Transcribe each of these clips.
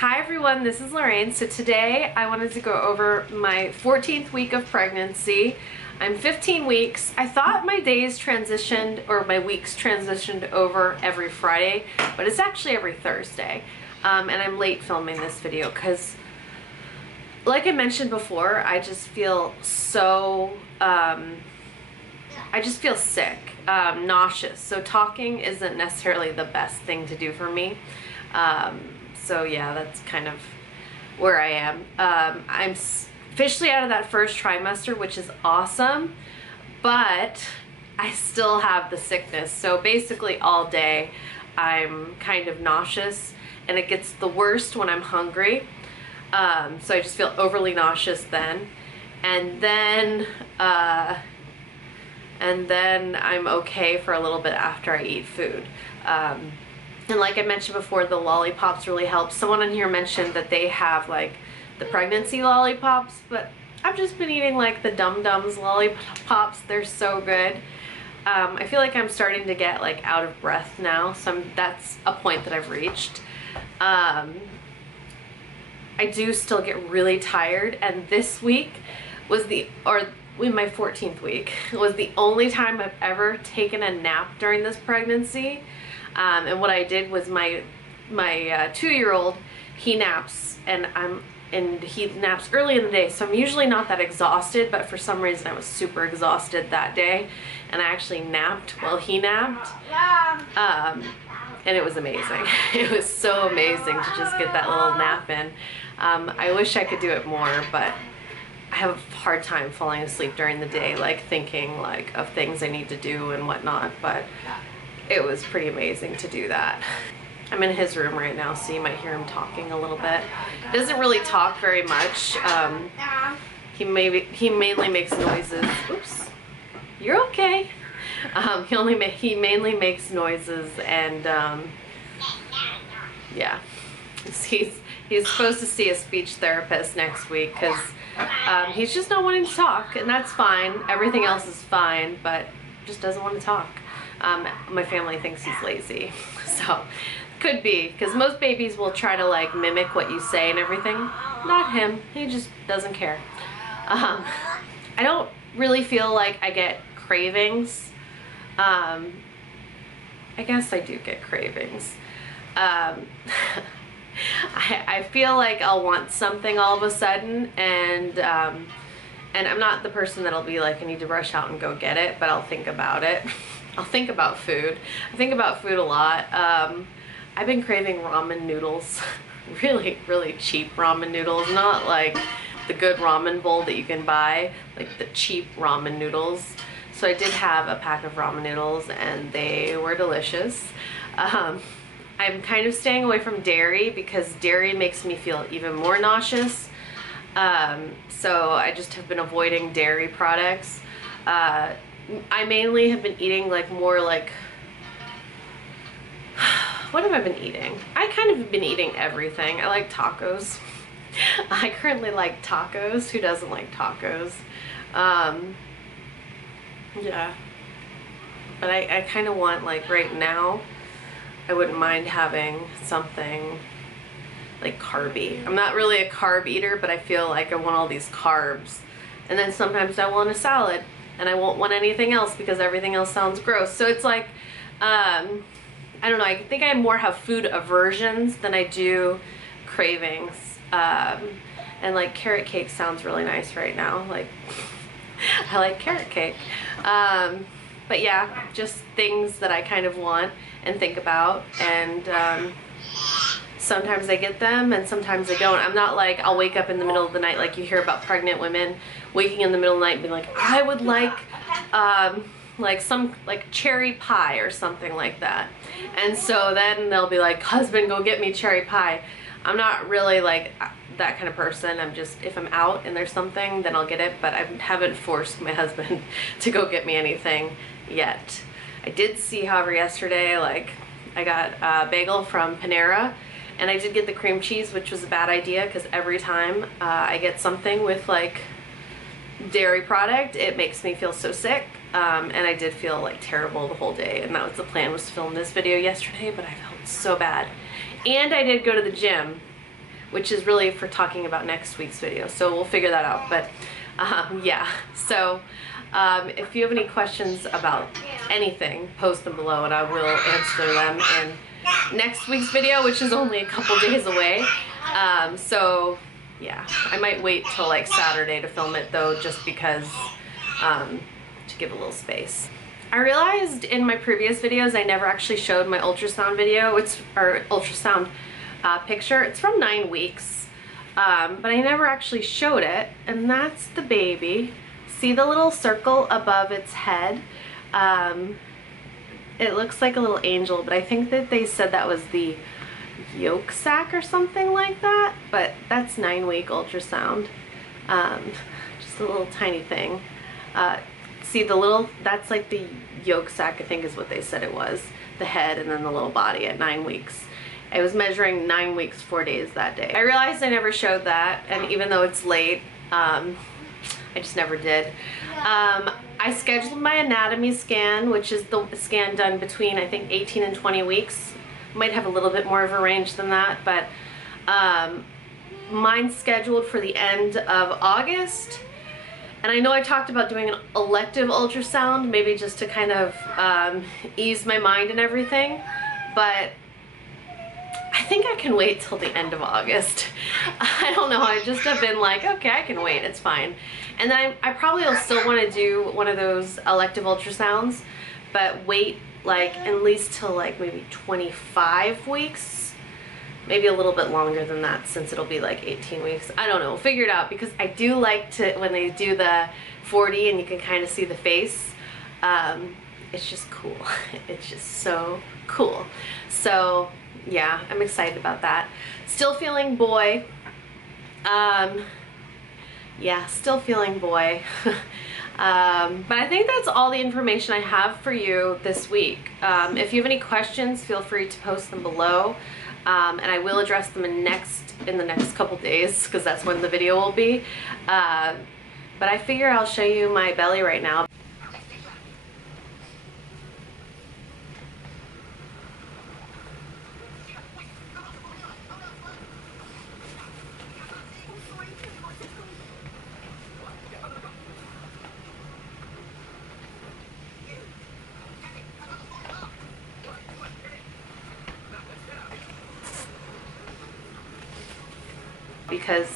Hi everyone, this is Lorraine. So today I wanted to go over my 14th week of pregnancy. I'm 15 weeks. I thought my days transitioned, or my weeks transitioned over every Friday, but it's actually every Thursday. And I'm late filming this video because, like I mentioned before, I just feel so, I just feel sick, nauseous. So talking isn't necessarily the best thing to do for me. So yeah, that's kind of where I am. I'm officially out of that first trimester, which is awesome, but I still have the sickness. So basically all day I'm kind of nauseous, and it gets the worst when I'm hungry. So I just feel overly nauseous then. And then I'm okay for a little bit after I eat food. And like I mentioned before, the lollipops really help. Someone in here mentioned that they have like the pregnancy lollipops, but I've just been eating like the Dum Dums lollipops. They're so good. I feel like I'm starting to get like out of breath now, so that's a point that I've reached. I do still get really tired, and this week was in my 14th week, was the only time I've ever taken a nap during this pregnancy. And what I did was my 2-year-old, he naps, and he naps early in the day, so I'm usually not that exhausted, but for some reason I was super exhausted that day, and I actually napped while he napped. And it was amazing. It was so amazing to just get that little nap in. I wish I could do it more, but I have a hard time falling asleep during the day, like thinking like of things I need to do and whatnot, but it was pretty amazing to do that. I'm in his room right now, so you might hear him talking a little bit. He doesn't really talk very much. He mainly makes noises. Oops, you're okay. He mainly makes noises, and yeah, he's supposed to see a speech therapist next week because he's just not wanting to talk, and that's fine. Everything else is fine, but just doesn't want to talk. My family thinks he's lazy, so could be, because most babies will try to like mimic what you say and everything. Not him. He just doesn't care. I don't really feel like I get cravings. I guess I do get cravings. I feel like I'll want something all of a sudden, and I'm not the person that'll be like, I need to rush out and go get it, but I'll think about it. I'll think about food. I think about food a lot. I've been craving ramen noodles. Really, really cheap ramen noodles. Not like the good ramen bowl that you can buy, like the cheap ramen noodles. So I did have a pack of ramen noodles, and they were delicious. I'm kind of staying away from dairy because dairy makes me feel even more nauseous. So I just have been avoiding dairy products. I mainly have been eating like more like, what have I been eating? I kind of have been eating everything. I like tacos. I currently like tacos. Who doesn't like tacos? Yeah. But I kind of want, like right now, I wouldn't mind having something like carby. I'm not really a carb eater, but I feel like I want all these carbs. And then sometimes I want a salad, and I won't want anything else because everything else sounds gross. So it's like, I don't know, I think I more have food aversions than I do cravings. And like carrot cake sounds really nice right now. Like, I like carrot cake. But yeah, just things that I kind of want and think about, and sometimes I get them and sometimes I don't. I'm not like, I'll wake up in the middle of the night like you hear about pregnant women waking in the middle of the night and being like, I would like some like cherry pie or something like that. And so then they'll be like, husband, go get me cherry pie. I'm not really like that kind of person. I'm just, if I'm out and there's something, then I'll get it, but I haven't forced my husband to go get me anything yet. I did see, however, yesterday, like I got a bagel from Panera, and I did get the cream cheese, which was a bad idea because every time I get something with like dairy product, it makes me feel so sick. And I did feel like terrible the whole day, and that was the plan, was to film this video yesterday, but I felt so bad. And I did go to the gym. which is really for talking about next week's video. So we'll figure that out. But yeah, so if you have any questions about anything, post them below and I will answer them in next week's video, which is only a couple days away. So yeah, I might wait till like Saturday to film it though, just because to give a little space. I realized in my previous videos I never actually showed my ultrasound video. Or ultrasound picture. It's from 9 weeks, but I never actually showed it, and that's the baby. See the little circle above its head? It looks like a little angel, but I think that they said that was the yolk sac or something like that, but that's 9-week ultrasound. Just a little tiny thing. See the little, that's like the yolk sac, I think is what they said it was. The head and then the little body at 9 weeks. I was measuring 9 weeks, 4 days that day. I realized I never showed that, and even though it's late, I just never did. I scheduled my anatomy scan, which is the scan done between, I think, 18 and 20 weeks. Might have a little bit more of a range than that, but mine's scheduled for the end of August. And I know I talked about doing an elective ultrasound, maybe just to kind of ease my mind and everything, but I think I can wait till the end of August. I don't know, I just have been like, okay, I can wait, it's fine. And then I probably will still want to do one of those elective ultrasounds, but wait like at least till like maybe 25 weeks, maybe a little bit longer than that since it'll be like 18 weeks. I don't know, we'll figure it out, because I do like to, when they do the 40 and you can kind of see the face, it's just cool. It's just so cool. So yeah, I'm excited about that. Still feeling boy. Yeah, still feeling boy. But I think that's all the information I have for you this week. If you have any questions, feel free to post them below, and I will address them in the next couple days, because that's when the video will be. But I figure I'll show you my belly right now. Because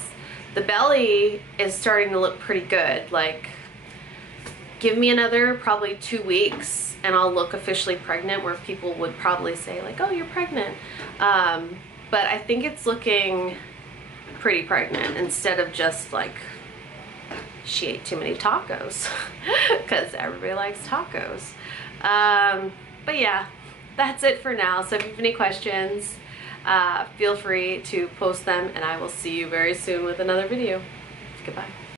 the belly is starting to look pretty good. Like, give me another probably 2 weeks and I'll look officially pregnant, where people would probably say like, oh, you're pregnant. But I think it's looking pretty pregnant, instead of just like she ate too many tacos, because everybody likes tacos. But yeah, that's it for now. So if you have any questions, feel free to post them, and I will see you very soon with another video. Goodbye.